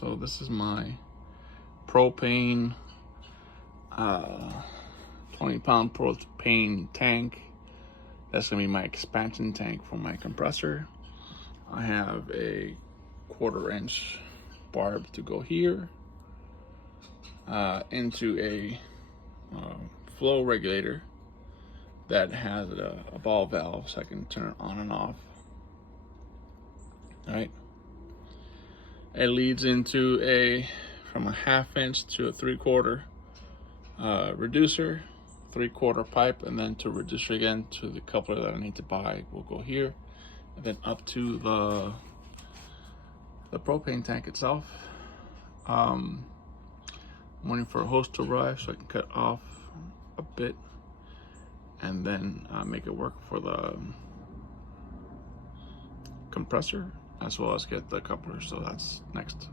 So this is my propane 20-pound propane tank. That's gonna be my expansion tank for my compressor. I have a 1/4-inch barb to go here into a flow regulator that has a ball valve, so I can turn it on and off. All right. It leads into from a 1/2 inch to a 3/4 reducer, 3/4 pipe, and then to reducer again to the coupler that I need to buy will go here, and then up to the propane tank itself. I'm waiting for a hose to arrive so I can cut off a bit and then make it work for the compressor, as well as get the coupler. So that's next.